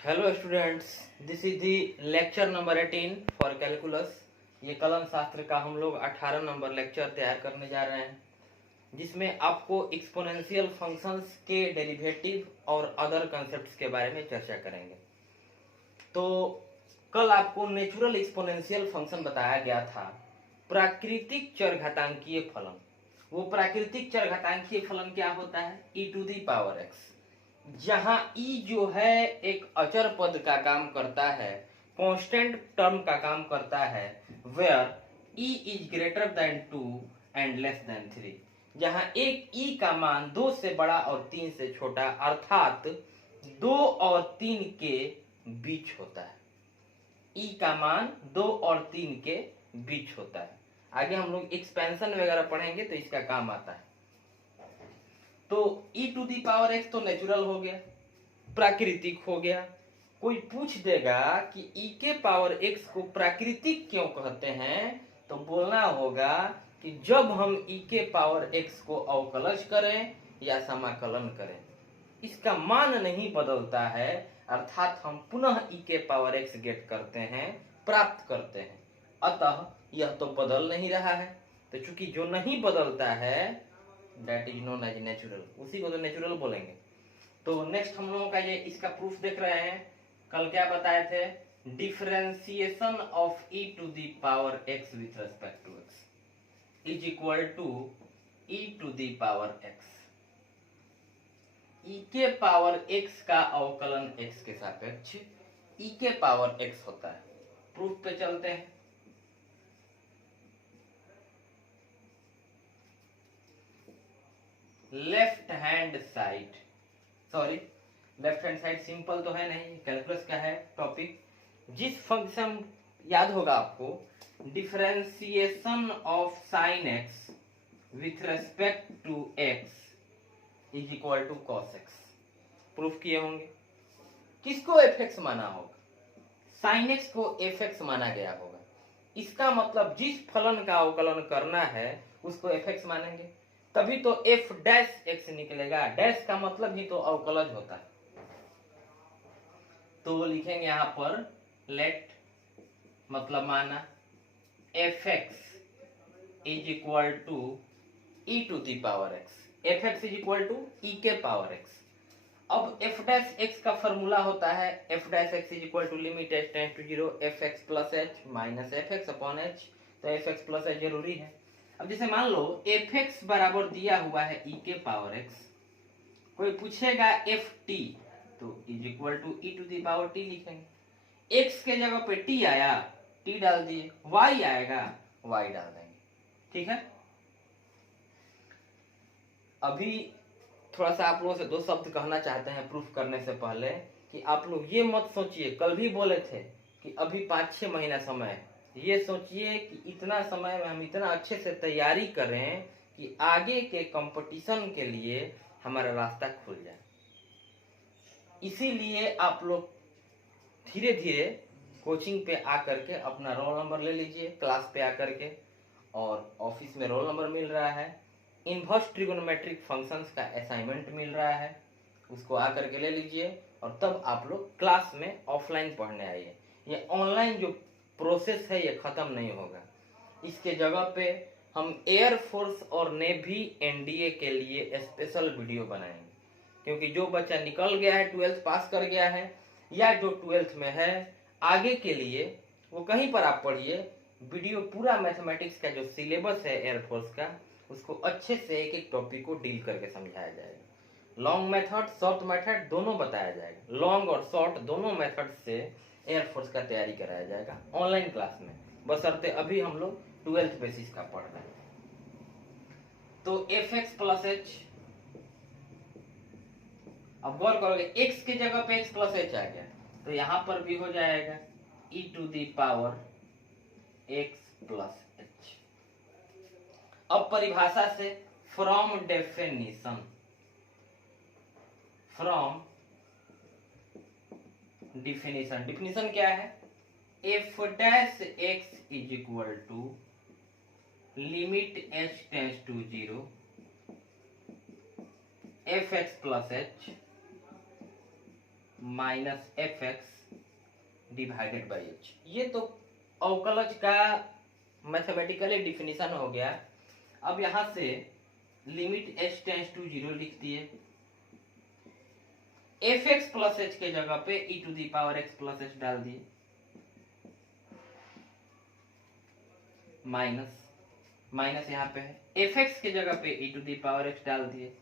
Hello students, this is the lecture number 18 for calculus. ये kiln शास्त्र का हम लोग 18 नंबर लेक्चर तैयार करने जा रहे हैं, जिसमें आपको एक्सपोनेंशियल फंक्शंस के डेरिवेटिव और अदर कंसेप्ट्स के बारे में चर्चा करेंगे। तो कल आपको नेचुरल एक्सपोनेंशियल फंक्शन बताया गया था, प्राकृतिक चरघातांकीय फलन। वो प्राकृतिक चरघातांकीय फलन क्या होता है? e to the power x, जहां e जो है एक अचर पद का काम करता है, कांस्टेंट टर्म का काम करता है, where e is greater than 2 and less than 3, जहां एक e का मान 2 से बड़ा और 3 से छोटा अर्थात 2 और 3 के बीच होता है। e का मान 2 और 3 के बीच होता है। आगे हम लोग एक्सपेंशन वगैरह पढ़ेंगे तो इसका काम आता है। तो e to the power x तो नेचुरल हो गया, प्राकृतिक हो गया। कोई पूछ देगा कि e के पावर x को प्राकृतिक क्यों कहते हैं, तो बोलना होगा कि जब हम e के पावर x को अवकलज करें या समाकलन करें, इसका मान नहीं बदलता है, अर्थात हम पुनः e के पावर x गेट करते हैं, प्राप्त करते हैं। अतः यह तो बदल नहीं रहा है, तो चूंकि जो नहीं बदलता है that is known as natural, उसी को तो नेचुरल बोलेंगे। तो नेक्स्ट हम लोगों का ये इसका प्रूफ देख रहे हैं। कल क्या बताए थे? Differentiation of e to the power x with respect to x is equal to e to the power x। e के पावर x का अवकलन x के सापेक्ष e के पावर x होता है। प्रूफ पे चलते हैं। Left hand side, sorry left hand side simple तो है नहीं, कैलकुलस का है टॉपिक। जिस फंक्शन याद होगा आपको, differentiation of sine x with respect to x is equal to cos x, proof किए होंगे। किसको एफ एक्स माना होगा? साइन एक्स को एफ एक्स माना गया होगा। इसका मतलब जिस फलन का अवकलन करना है उसको एफ एक्स मानेंगे, तभी तो एफ डैश एक्स निकलेगा। डैश का मतलब ही तो अवकलज होता है। तो लिखेंगे यहां पर लेट, मतलब माना f x is equal to e to the power x. F x is equal to e के पावर एक्स। अब एफ डैश एक्स का फॉर्मूला होता है f dash x is equal to limit h tends to 0 f x plus h minus f x upon h. तो f x plus h जरूरी है। अब जैसे मान लो एफ एक्स बराबर दिया हुआ है ई के पावर एक्स, कोई पूछेगा एफ टी, तो is equal to e to the power t लिखेंगे। एक्स के जगह पे टी आया, टी डाल दिए, वाई आएगा, वाई डाल देंगे। ठीक है। अभी थोड़ा सा आप लोगों से दो शब्द कहना चाहते हैं प्रूफ करने से पहले, कि आप लोग ये मत सोचिए, कल भी बोले थे कि अभी 5-6 महीना समय है। ये सोचिए कि इतना समय में हम इतना अच्छे से तैयारी करें कि आगे के कंपटीशन के लिए हमारा रास्ता खुल जाए। इसीलिए आप लोग धीरे धीरे कोचिंग पे आकर के अपना रोल नंबर ले लीजिए, क्लास पे आकर के, और ऑफिस में रोल नंबर मिल रहा है, इनवर्स ट्रिगोनोमेट्रिक फंक्शंस का असाइनमेंट मिल रहा है, उसको आकर के ले लीजिए, और तब आप लोग क्लास में ऑफलाइन पढ़ने आइए। ये ऑनलाइन जो प्रोसेस है ये खत्म नहीं होगा। इसके जगह पे हम एयरफोर्स और नेवी एनडीए के लिए स्पेशल वीडियो बनाएंगे, क्योंकि जो बच्चा निकल गया है, 12th पास कर गया है, या जो 12th में है, आगे के लिए वो कहीं पर आप पढ़िए, वीडियो पूरा मैथमेटिक्स का जो सिलेबस है एयरफोर्स का, उसको अच्छे से एक एक टॉपिक को डील करके समझाया जाएगा। लॉन्ग मेथड, शॉर्ट मेथड दोनों बताया जाएगा। लॉन्ग और शॉर्ट दोनों मेथड से एयरफोर्स का तैयारी कराया जाएगा ऑनलाइन क्लास में, बशर्ते अभी हम लोग 12th बेसिस का पढ़ रहे हैं। तो एफ एक्स प्लस एच, अब गौर करोगे x के जगह पे x प्लस एच आ गया, तो यहां पर भी हो जाएगा e to the power x plus h. अब परिभाषा से, from definition, from definition, definition क्या है? F dash x is equal to limit h tends to 0 f x plus h minus f x divided by h. ये तो अवकलज का mathematically definition हो गया। अब यहां से limit h tends to zero लिख दिए, एफ एक्स प्लस एच के जगह पे e to the power x plus h डाल दिए, माइनस माइनस यहाँ पे है, एफ एक्स के जगह पे e to the power x डाल दिए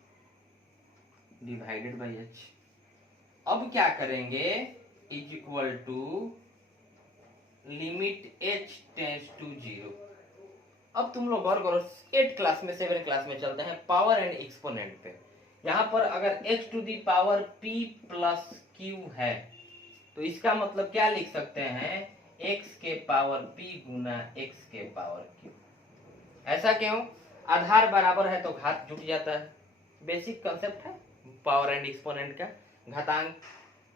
डिवाइडेड बाई एच। अब क्या करेंगे, is equal to limit h tends to zero. अब तुम लोग गौर करो, 8 क्लास में 7 क्लास में चलते हैं पावर एंड एक्सपोनेंट पे। यहां पर अगर x to the power p plus q है तो इसका मतलब क्या लिख सकते हैं, x के पावर p गुना x के पावर q। ऐसा क्यों, आधार बराबर है तो घात जुट जाता है। बेसिक कंसेप्ट है पावर एंड एक्सपोनेंट का। घातांक,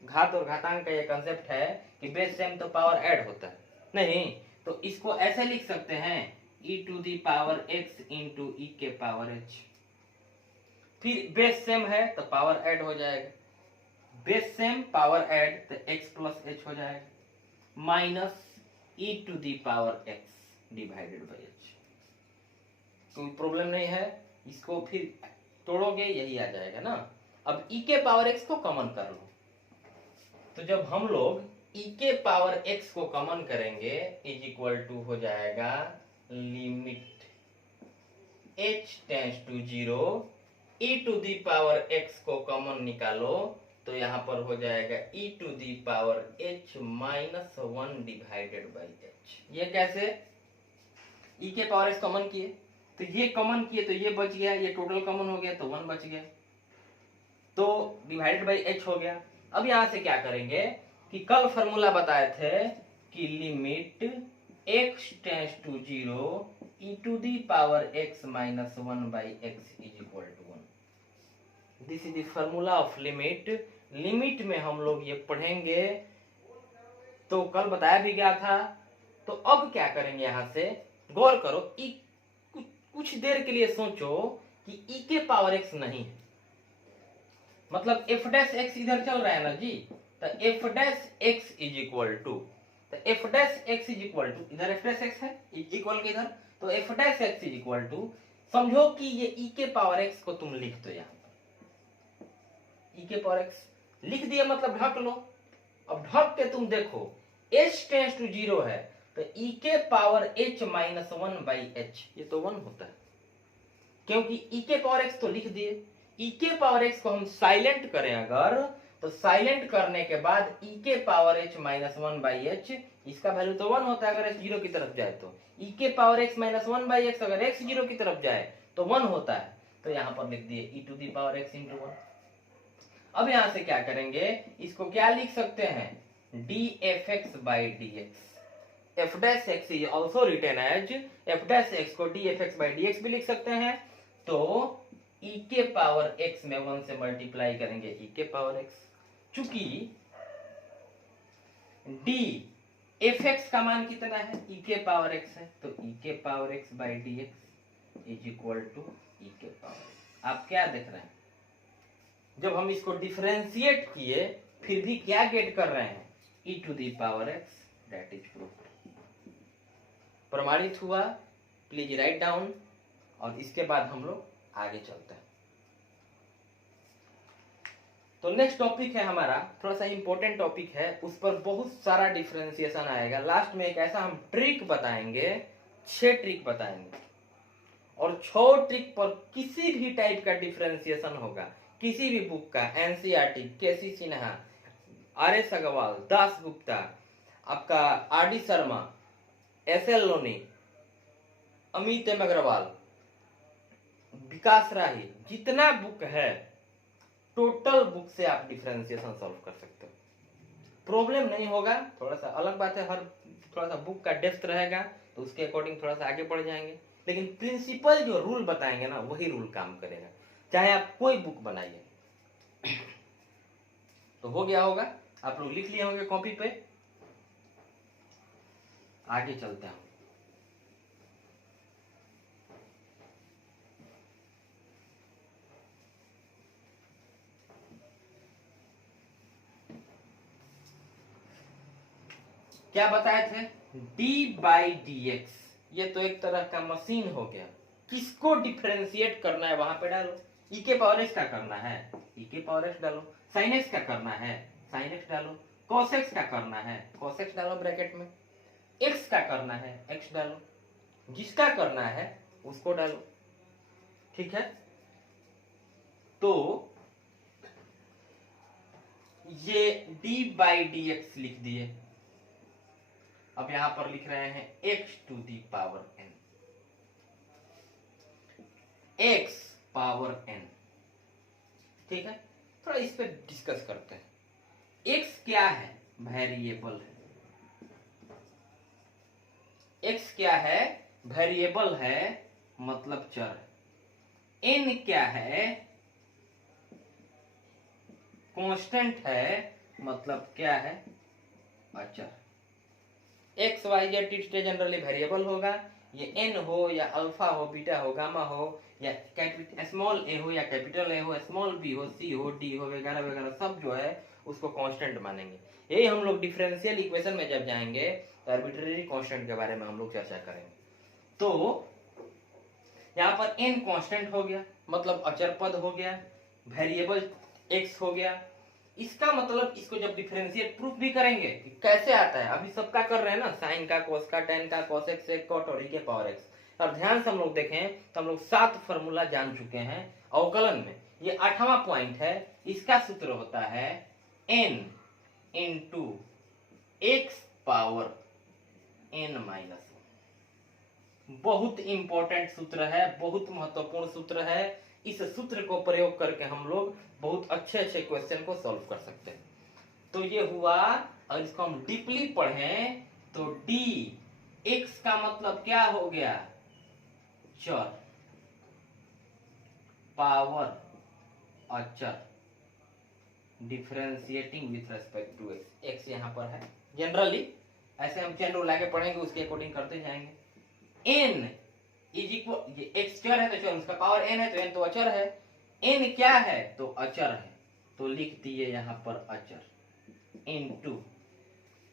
घात और घातांक का ये कंसेप्ट है कि बेस सेम तो पावर ऐड होता है नहीं, तो इसको ऐसे लिख सकते हैं e to the power x into e के पावर h। फिर बेस सेम है तो पावर ऐड हो जाएगा, बेस सेम पावर ऐड तो x प्लस h हो जाएगा, minus e to the power x divided by h। कोई प्रॉब्लम नहीं है, इसको फिर तोड़ोगे यही आ जाएगा ना। अब e के पावर x को कॉमन कर लो, तो जब हम लोग e के पावर x को कॉमन करेंगे इज इक्वल टू हो जाएगा limit h tends to zero, e to the power x को कॉमन निकालो तो यहाँ पर हो जाएगा e to the power h minus 1 divided by h। ये कैसे, e के पावर x कॉमन किए तो ये कॉमन किए तो ये बच गया, ये टोटल कॉमन हो गया तो 1 बच गया, तो डिवाइडेड बाई h हो गया। अब यहां से क्या करेंगे कि कल फॉर्मूला बताए थे कि limit x tends to zero e to the power x minus 1 by x is equal to 1। This is the formula of limit. Limit में हम लोग ये पढ़ेंगे तो कल बताया भी गया था। तो अब क्या करेंगे, यहां से गौर करो, कुछ देर के लिए सोचो कि e के पावर x नहीं है, मतलब f डैश x इधर चल रहा है ना जी, तो f dash x is equal to, तो f dash x is equal to, इधर f डैश x है इक्वल के इधर, तो f dash x is equal to, समझो कि ये e के पावर x को तुम लिख दो, यहाँ पर e के पावर x लिख दिया मतलब ढक लो। अब ढक के तुम देखो h टेंस टू जीरो है तो e के power h minus 1 by h, ये तो 1 होता है क्योंकि e के पावर x तो लिख दिए। e के पावर x को हम साइलेंट करें अगर, तो साइलेंट करने के बाद e के power h minus 1 by h, इसका वैल्यू तो 1 होता है अगर x जीरो की तरफ जाए तो, e के power x minus 1 by x अगर x जीरो की तरफ जाए तो 1 होता है, तो यहाँ पर लिख दिए e to the power x into 1। अब यहां से क्या करेंगे, इसको क्या लिख सकते हैं, dfx by dx। f dash x is also written as f dash x को dfx बाई dx भी लिख सकते हैं, तो e के पावर x में 1 से मल्टीप्लाई करेंगे e के पावर x, चूंकि d fx का मान कितना है, e के पावर x है, तो e के power x by dx is equal to e के पावर x। आप क्या देख रहे हैं, जब हम इसको डिफरेंशिएट किए फिर भी क्या गेट कर रहे हैं, e to the power x, that is proof, प्रमाणित हुआ। प्लीज राइट डाउन, और इसके बाद हम लोग आगे चलते हैं। तो नेक्स्ट टॉपिक है हमारा, थोड़ा सा इंपॉर्टेंट टॉपिक है, उस पर बहुत सारा डिफरेंशिएशन आएगा। लास्ट में एक ऐसा हम ट्रिक बताएंगे, 6 ट्रिक बताएंगे, और 6 ट्रिक पर किसी भी टाइप का डिफरेंशिएशन होगा, किसी भी बुक का, NCERT, KC Sinha, R S. Agarwal, Das Gupta, आपका R D. Sharma, S L. Loney, Amit M Agarwal, Vikas Rahi, जितना बुक है टोटल बुक से आप डिफरेंशिएशन सॉल्व कर सकते हो, प्रॉब्लम नहीं होगा। थोड़ा सा अलग बात है, हर थोड़ा सा बुक का डेप्थ रहेगा तो उसके अकॉर्डिंग थोड़ा सा आगे बढ़ जाएंगे, लेकिन प्रिंसिपल जो रूल बताएंगे ना वही रूल काम करेगा, चाहे आप कोई बुक बनाइए। तो हो गया होगा, आप लोग लिख लिए होंगे कॉपी पे, आगे चलते हैं। क्या बताए थे, d/dx। ये तो एक तरह का मशीन हो गया। किसको डिफरेंशिएट करना है वहां पे डालो, e के पावर x का करना है e के पावर x डालो, sin x का करना है sin x डालो, cos x का करना है cos x डालो ब्रैकेट में, x का करना है x डालो, जिसका करना है उसको डालो। ठीक है, तो ये d/dx लिख दिए। अब यहां पर लिख रहे हैं x to the power n, x power n। ठीक है, थोड़ा इस पे डिस्कस करते हैं। x क्या है, वेरिएबल है। x क्या है, वेरिएबल है, मतलब चर है। n क्या है, कांस्टेंट है, मतलब क्या है, अचर। X y z generally variable होगा। ये एन हो या अल्फा हो, बीटा हो, गामा हो, या स्मॉल ए हो या कैपिटल ए हो, स्मॉल बी हो, सी हो, डी हो, वगैरह वगैरह, सब जो है उसको कांस्टेंट मानेंगे। यही हम लोग डिफरेंशियल इक्वेशन में जब जाएंगे तो आर्बिट्रेरी कांस्टेंट के बारे में हम लोग चर्चा करेंगे। तो यहाँ पर एन कांस्टेंट हो गया, मतलब अचर पद हो गया, वेरिएबल एक्स हो गया। इसका मतलब इसको जब डिफरेंशिएट प्रूफ भी करेंगे कि कैसे आता है, अभी सबका कर रहे हैं ना, साइन का, कोस का, टेन का, कोस एक्स, सेक कॉट और ई के पावर एक्स। और ध्यान से हम लोग देखें तो हम लोग 7 फॉर्मूला जान चुके हैं अवकलन में। ये 8वां पॉइंट है। इसका सूत्र होता है n into x power n-1। बहुत इंपॉर्टेंट सूत्र है, बहुत महत्वपूर्ण सूत्र है। इस सूत्र को प्रयोग करके हम लोग बहुत अच्छे अच्छे क्वेश्चन को सॉल्व कर सकते हैं। तो ये हुआ, और इसको हम डीपली पढ़ें तो डी एक्स का मतलब क्या हो गया, चर, पावर अचर, differentiating with respect to x. X यहां पर है, जनरली ऐसे हम चेन रूल आगे पढ़ेंगे, उसके अकॉर्डिंग करते जाएंगे। n इज इक्वल, ये x चर है तो चर, उसका पावर n है तो n तो अचर है। n क्या है, तो अचर है, तो लिख दिए यहां पर अचर। इनटू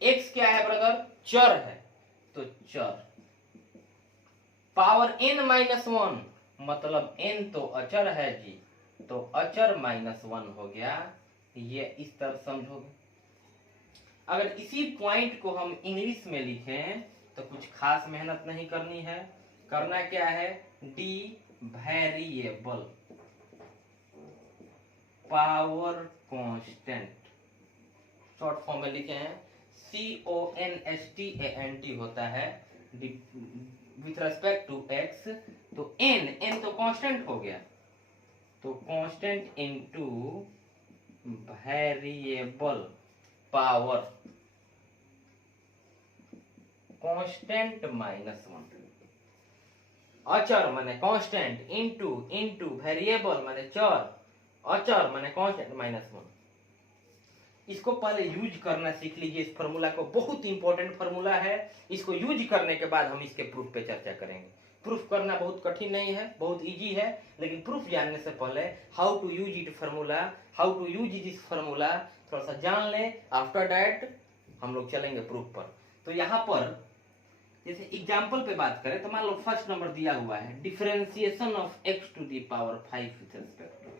x क्या है ब्रदर, चर है, तो चर। पावर n-1, मतलब n तो अचर है जी, तो अचर -1 हो गया। ये इस तरह समझोगे। अगर इसी पॉइंट को हम इंग्लिश में लिखें तो कुछ खास मेहनत नहीं करनी है। करना क्या है, D variable power constant, short form में लिखे हैं CONSTANT होता है विथ रेस्पेक्ट टू एक्स। तो n तो कांस्टेंट हो गया, तो constant into variable power constant -1। अचर माने कांस्टेंट, इंटू वेरिएबल माने चर, अचर माने कांस्टेंट -1। इसको पहले यूज करना सीख लीजिए। इस फार्मूला को, बहुत इंपॉर्टेंट फार्मूला है। इसको यूज करने के बाद हम इसके प्रूफ पे चर्चा करेंगे। प्रूफ करना बहुत कठिन नहीं है, बहुत इजी है, लेकिन प्रूफ जानने से पहले how to use it formula, how to use this formula थोड़ा सा जान ले। आफ्टर दैट हम लोग चलेंगे प्रूफ पर। तो यहाँ पर जैसे एग्जाम्पल पे बात करें तो मान लो फर्स्ट नंबर दिया हुआ है, differentiation of x to the power 5 with respect to x।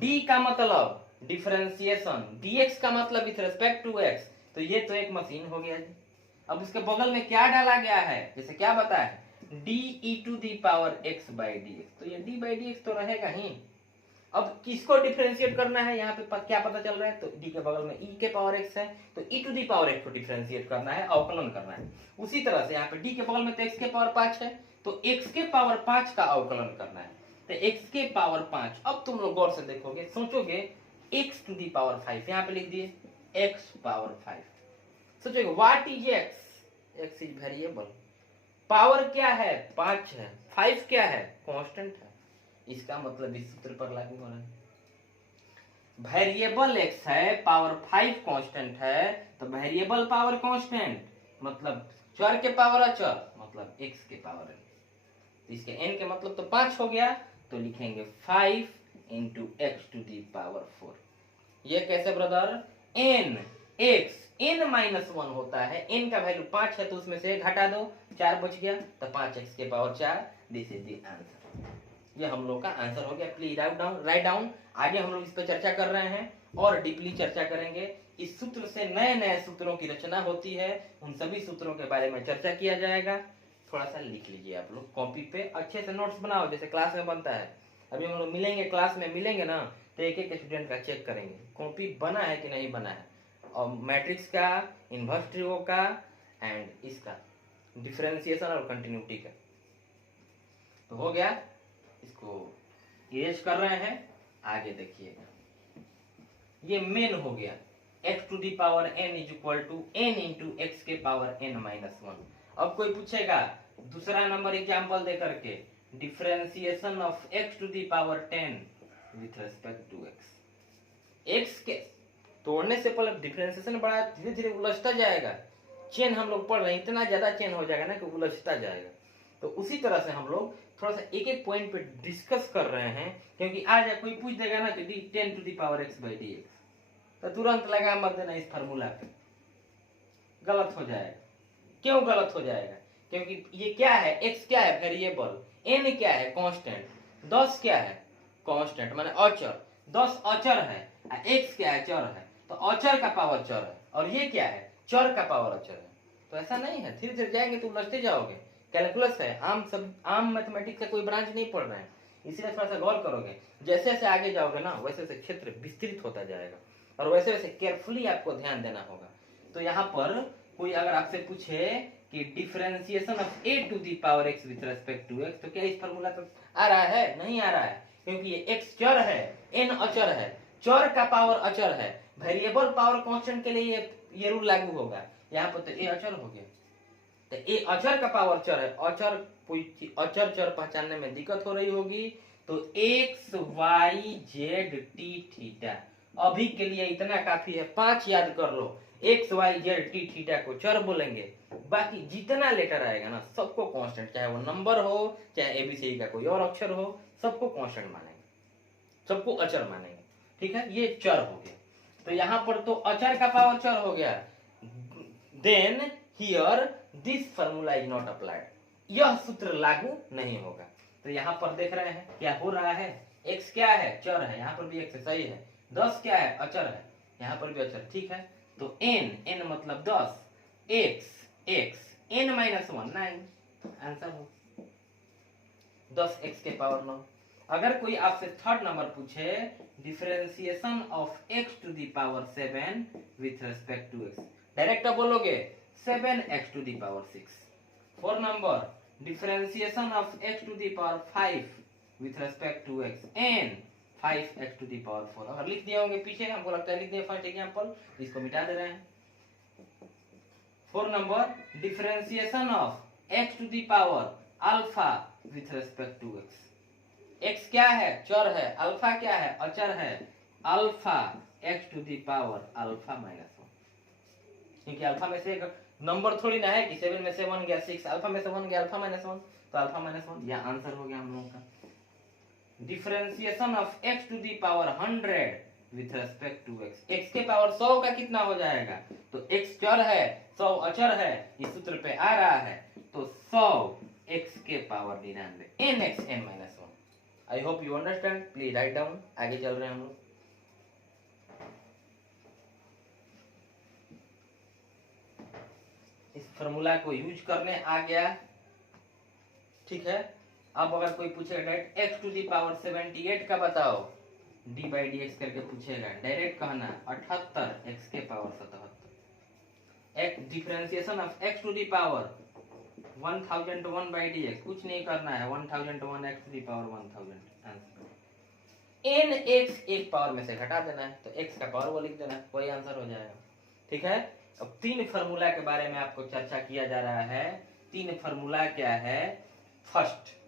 d का मतलब डिफरेंशिएशन, dx का मतलब विथ रिस्पेक्ट टू x। तो ये तो एक मशीन हो गया जी। अब उसके बगल में क्या डाला गया है, जैसे क्या बताया, d e to the power x by dx। तो ये d बाई dx तो रहेगा ही। अब किसको डिफरेंशिएट करना है, यहाँ पे क्या पता चल रहा है, तो d के बगल में e के पावर x है, तो e to the power x को डिफरेंशिएट करना है, अवकलन करना है। उसी तरह से यहाँ पे d के बगल में तो x के पावर 5 है, तो x के पावर 5 का अवकलन करना है, तो x के पावर 5। अब तुम लोग गौर से देखोगे, सोचोगे x टू दी पावर 5, यहाँ पे लिख दिए x पावर 5। सोचोगे what is x, x is variable, power क्या है, 5 है, 5 क्या है, कांस्टेंट है। इसका मतलब इस सूत्र पर लागू हो रहा है। वेरिएबल x है, पावर 5 कांस्टेंट है, तो वेरिएबल पावर कांस्टेंट मतलब चर के पावर अचर, मतलब x के पावर है। तो इसके n के मतलब तो 5 हो गया, तो लिखेंगे 5 into x to the power 4। ये कैसे brother, n x n minus 1 होता है, n का वैल्यू 5 है तो उसमें से घटा दो, 4 बच गया तो 5x के power 4, this is the answer. ये हम लोग का आंसर हो गया। Please write down. आगे हम लोग इस पर चर्चा कर रहे हैं और डीपली चर्चा करेंगे। इस सूत्र से नए नए सूत्रों की रचना होती है, उन सभी सूत्रों के बारे में चर्चा किया जाएगा। थोड़ा सा लिख लीजिए आप लोग कॉपी पे, अच्छे से नोट्स बनाओ जैसे क्लास में बनता है। अभी हम लोग मिलेंगे, क्लास में मिलेंगे ना, तो एक एक स्टूडेंट का चेक करेंगे कॉपी बना है कि नहीं बना है, और मैट्रिक्स का, इनवर्स ट्रिगो का एंड इसका डिफरेंशिएशन और कंटिन्यूटी का। तो हो गया, इसको इरेज कर रहे हैं। आगे देखिएगा, ये मेन हो गया, x to the power n is equal to n into x के पावर n माइनस 1। अब कोई पूछेगा दूसरा नंबर एग्जाम्पल दे करके, differentiation of x to the power 10 with respect to x के तोड़ने से पहले डिफरेंशिएशन बड़ा धीरे धीरे उलझता जाएगा। चेन हम लोग पढ़ रहे हैं, इतना ज्यादा चेन हो जाएगा ना कि उलझता जाएगा। तो उसी तरह से हम लोग थोड़ा सा एक एक पॉइंट पे डिस्कस कर रहे हैं, क्योंकि आज कोई पूछ देगा ना कि 10 to the power x by d x, तो तुरंत लगा मत देना इस फार्मूला पे, गलत हो जाएगा। क्यों गलत हो जाएगा? क्योंकि ये क्या है, x क्या है वेरिएबल, n क्या है कांस्टेंट, 10 क्या है कांस्टेंट माने अचर, 10 अचर है, x क्या है चर है, तो अचर का पावर चर है, और ये क्या है चर का पावर अचर है। तो ऐसा नहीं है, धीरे धीरे जाएंगे तो उलझते जाओगे। कैलकुलस है, आम मैथमेटिक्स का कोई ब्रांच नहीं पढ़ रहे हैं, इसलिए थोड़ा सा गौर करोगे। जैसे जैसे आगे जाओगे ना वैसे वैसे क्षेत्र विस्तृत होता जाएगा, और वैसे वैसे केयरफुली आपको ध्यान देना होगा। तो यहाँ पर कोई अगर आपसे पूछे कि differentiation of a to the power x with respect to x, तो क्या इस फार्मूला पर आ रहा है? नहीं आ रहा है, क्योंकि ये x चर है, n अचर है, चर का पावर अचर है, वेरिएबल पावर कांस्टेंट के लिए ये रूल लागू होगा। यहाँ पर तो a अचर हो गया, तो a अचर का पावर चर है, अचर कोई अचर चर पहचानने में दिक्कत हो रही होगी, तो x y z t theta, अभी के लिए इतना काफी है, 5 याद कर लो। x y z t theta को चर बोलेंगे, बाकी जितना लेटर आएगा ना सबको कांस्टेंट, चाहे वो नंबर हो चाहे एबीसी का कोई और अक्षर हो, सबको कांस्टेंट मानेंगे, सबको अचर मानेंगे। ठीक है, ये चर हो गया। तो यहाँ पर तो अचर का पावर चर हो गया, then here this formula is not applied, यह सूत्र लागू नहीं होगा। तो यहाँ पर देख रहे हैं क्या हो रहा है, x क्या है चर है, यहाँ पर भी x सही है, 10 क्या है अचर है, यहाँ पर भी अचर, ठीक है। तो n मतलब 10, x n माइनस 1 9, आंसर हो 10x के पावर 9। अगर कोई आपसे थर्ड नंबर पूछे differentiation of x to the power 7 with respect to x, direct बोलोगे 7x to the power 6। 4 number differentiation of x to the power 5 with respect to x and 5x to the power 4। अगर लिख दिए होंगे पीछे, हमको लगता है लिख दिए फर्स्ट एग्जांपल, इसको मिटा दे रहे हैं। 4 number differentiation of x to the power alpha with respect to x, x क्या है चर है, अल्फा क्या है अचर है, alpha x to the power alpha minus 1, क्योंकि अल्फा में से एक नंबर थोड़ी ना है कि 7 में से 1 गया 6, अल्फा में से 1 गया अल्फा माइनस 1, तो अल्फा माइनस 1, यह आंसर हो गया हम लोगों का। Differentiation of x to the power 100 with respect to x के पावर 100 का कितना हो जाएगा, तो x चर है 100 अचर है, इस सूत्र पे आ रहा है, तो 100 x के power 99 nx n minus 1। I hope you understand, please write down. आगे चल रहे हैं हम लोग। इस फार्मूला को यूज करने आ गया, ठीक है। अब अगर कोई पूछेगा direct x to the power 78 का बताओ, d बाई डी एक्स करके पूछेगा, डायरेक्ट कहना 78 x के पावर 77। एक differentiation of x to the power 1001 by d x, कुछ नहीं करना है, 1001 x to the power 1000 answer. n x एक पावर में से घटा देना है, तो x का पावर वो लिख देना है, वही आंसर हो जाएगा। ठीक है, अब 3 फार्मूला के बारे में आपको चर्चा किया जा रहा है। 3 फार्मूला क्या है, फर्स्ट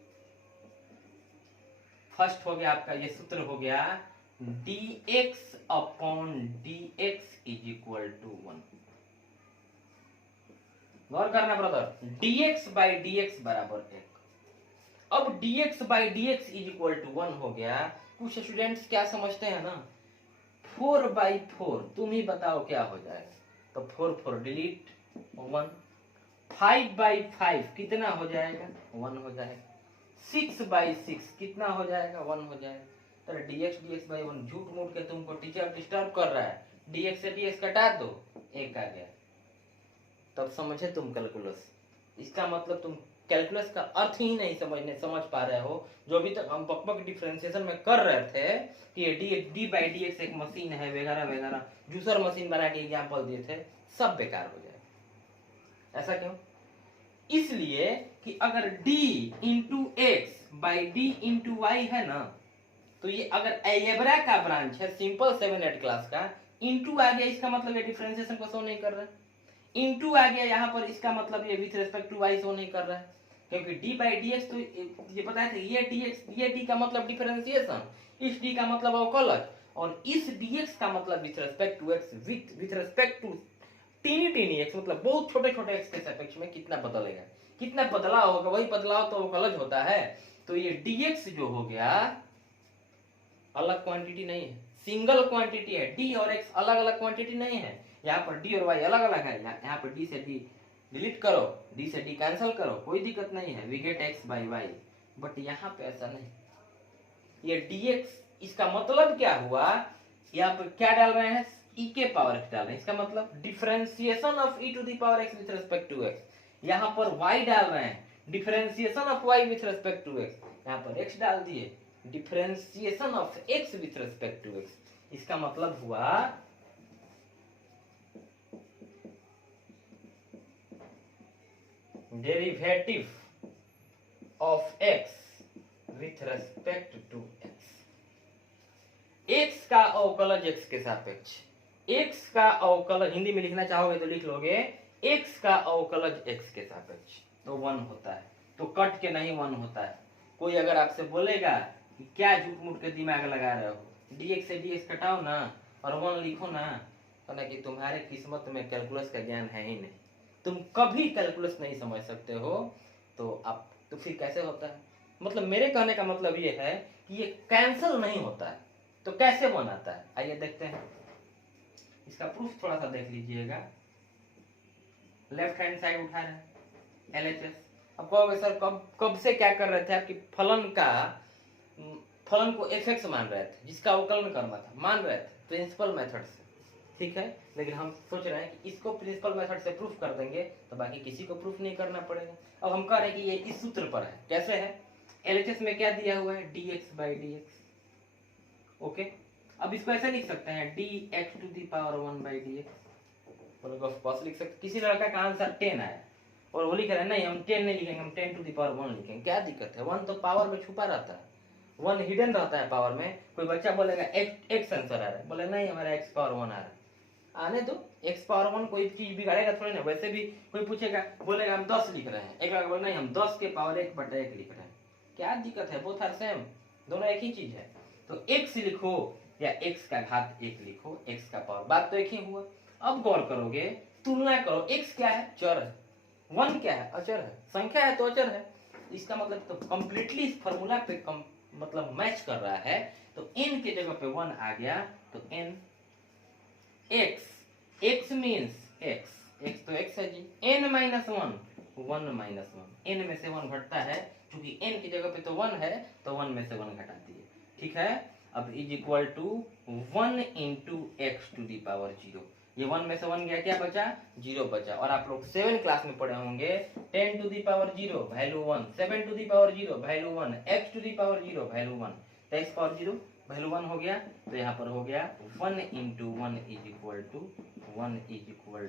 हो गया आपका, ये सूत्र हो गया dx upon dx is equal to 1। गौर करना ब्रदर, dx बाई dx बराबर 1। अब dx by dx is equal to 1 हो गया। कुछ स्टूडेंट्स क्या समझते हैं ना, 4/4 तुम ही बताओ क्या हो जाएगा। तो 4 डिलीट 1। 5/5 कितना हो जाएगा 1 हो जाएगा। 6/6 कितना हो जाएगा 1 हो जाएगा। तो dx/1 झूठ मूठ के तुमको टीचर डिस्टर्ब कर रहा है, dx से dx कटा दो 1 आ गया। तब समझे तुम कैलकुलस। इसका मतलब तुम कैलकुलस का अर्थ ही नहीं समझ पा रहे हो। जो अभी तक हम बकबक डिफरेंशिएशन में कर रहे थे कि d/dx एक मशीन है वगैरह वगैरह, जूसर मशीन बना के एग्जाम्पल दिए थे, सब बेकार हो जाए। ऐसा क्यों? इसलिए कि अगर d into x by d into y है ना, तो ये अगर अलजेब्रा का ब्रांच है सिंपल 7-8 क्लास का, इंटू आ गया इसका मतलब ये डिफरेंशिएशन को शो नहीं कर रहा है। इंटू आ गया यहाँ पर इसका मतलब ये with respect to y show नहीं कर रहा है, क्योंकि d/dx तो ये पता है ये dx ये d का मतलब डिफरेंशिएशन, इस d का मतलब अवकलज, और इस dx का मतलब with respect to x, with respect to tiny x, मतलब बहुत छोटे छोटे x के सापेक्ष में कितना बदलेगा, कितना बदलाव होगा, वही बदलाव तो अवकलज होता है। तो ये dx जो हो गया अलग क्वांटिटी नहीं है, सिंगल क्वांटिटी है। d और x अलग अलग क्वांटिटी नहीं है। यहाँ पर d और y अलग अलग है, यहाँ पर d से d डिलीट करो, d से d कैंसिल करो, कोई दिक्कत नहीं है, we get x by y. But यहाँ पे ऐसा नहीं, ये dx इसका मतलब क्या हुआ, यहाँ पर क्या डाल रहे हैं e के पावर x डाल रहे हैं, इसका मतलब differentiation of e to the power x with respect to x। यहाँ पर y डाल रहे हैं differentiation of y with respect to x, यहाँ पर x डाल दिए differentiation of x with respect to x। इसका मतलब हुआ derivative of x with respect to x। x का अवकलज x के सापेक्ष, x का अवकलज हिंदी में लिखना चाहोगे तो लिख लोगे x का अवकलज x के सापेक्ष तो 1 होता है। तो कट के नहीं 1 होता है। कोई अगर आपसे बोलेगा कि क्या झूठ मूठ के दिमाग लगा रहे हो, dx से dx कटाओ ना और 1 लिखो ना, तो ना कि तुम्हारे किस्मत में कैलकुलस का ज्ञान है ही नहीं, तुम कभी कैलकुलस नहीं समझ सकते हो। तो आप तो फिर कैसे होता है, मतलब मेरे कहने का मतलब ये है कि ये कैंसिल नहीं होता है, तो कैसे बनाता है आइए देखते हैं। इसका प्रूफ थोड़ा सा देख लीजिएगा। लेफ्ट हैंड साइड उठा रहे हैं LHS। अब कहोगे सर कब से क्या कर रहे थे आपकी फलन को fx मान रहे थे, जिसका अवकलन करना था, मान रहे थे प्रिंसिपल मेथड से, ठीक है। लेकिन हम सोच रहे हैं कि इसको प्रिंसिपल मेथड से प्रूफ कर देंगे तो बाकी किसी को प्रूफ नहीं करना पड़ेगा। अब हम कह रहे हैं कि ये इस सूत्र पर है। कैसे है, LHS में क्या दिया हुआ है dx/dx, ओके। अब इसको ऐसे लिख सकते हैं dx to the power 1/dx, of course लिख सकते। किसी लड़का का आंसर 10 आया और वो लिख रहा है नहीं हम 10 नहीं लिखेंगे, हम 10 टू द पावर 1 लिखेंगे, क्या दिक्कत है? 1 तो पावर में छुपा रहता है, 1 हिडन रहता है पावर में। कोई बच्चा बोलेगा x आंसर आ रहा है, बोले नहीं हमारा x पावर 1 आ रहा है, आने दो, x पावर 1 कोई चीज बिगाड़ेगा थोड़ी ना। वैसे भी कोई पूछेगा बोलेगा हम 10 लिख रहे हैं, एक लड़का बोले नहीं हम 10 के पावर 1/1 लिख रहे हैं, क्या दिक्कत है? बोथ आर सेम, दोनों एक ही चीज है। तो x लिखो या x का घात 1 लिखो, x का पावर, बात तो एक ही हुआ। अब गौर करोगे, तुलना करो, x क्या है? चर है, 1 क्या है? अचर है, संख्या है तो अचर है। इसका मतलब तो कंप्लीटली इस फॉर्मूला पे मतलब मैच कर रहा है। तो n के जगह पे 1 आ गया, तो n x मीन्स x तो x है जी, n -1 1 -1, n में से 1 घटता है, क्योंकि n की जगह पे तो 1 है तो 1 में से 1 घटा दिए, ठीक है। अब is equal to 1 into x to the power 0, ये 1 में से 1 गया, क्या बचा? 0 बचा। और आप लोग 7 क्लास में पढ़े होंगे 10 to the power 0 value 1, 7 to the power 0 value 1, x to the power 0 value 1, तो x पावर 0 वैल्यू 1 हो गया। तो यहाँ पर हो गया 1 into 1 is equal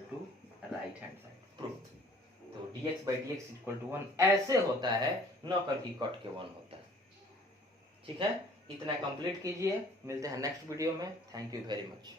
to right hand side, proof. तो dx/dx इक्वल टू 1 ऐसे होता है, न करके कट के 1 होता है, ठीक है। इतना कंप्लीट कीजिए, मिलते हैं नेक्स्ट वीडियो में। Thank you very much.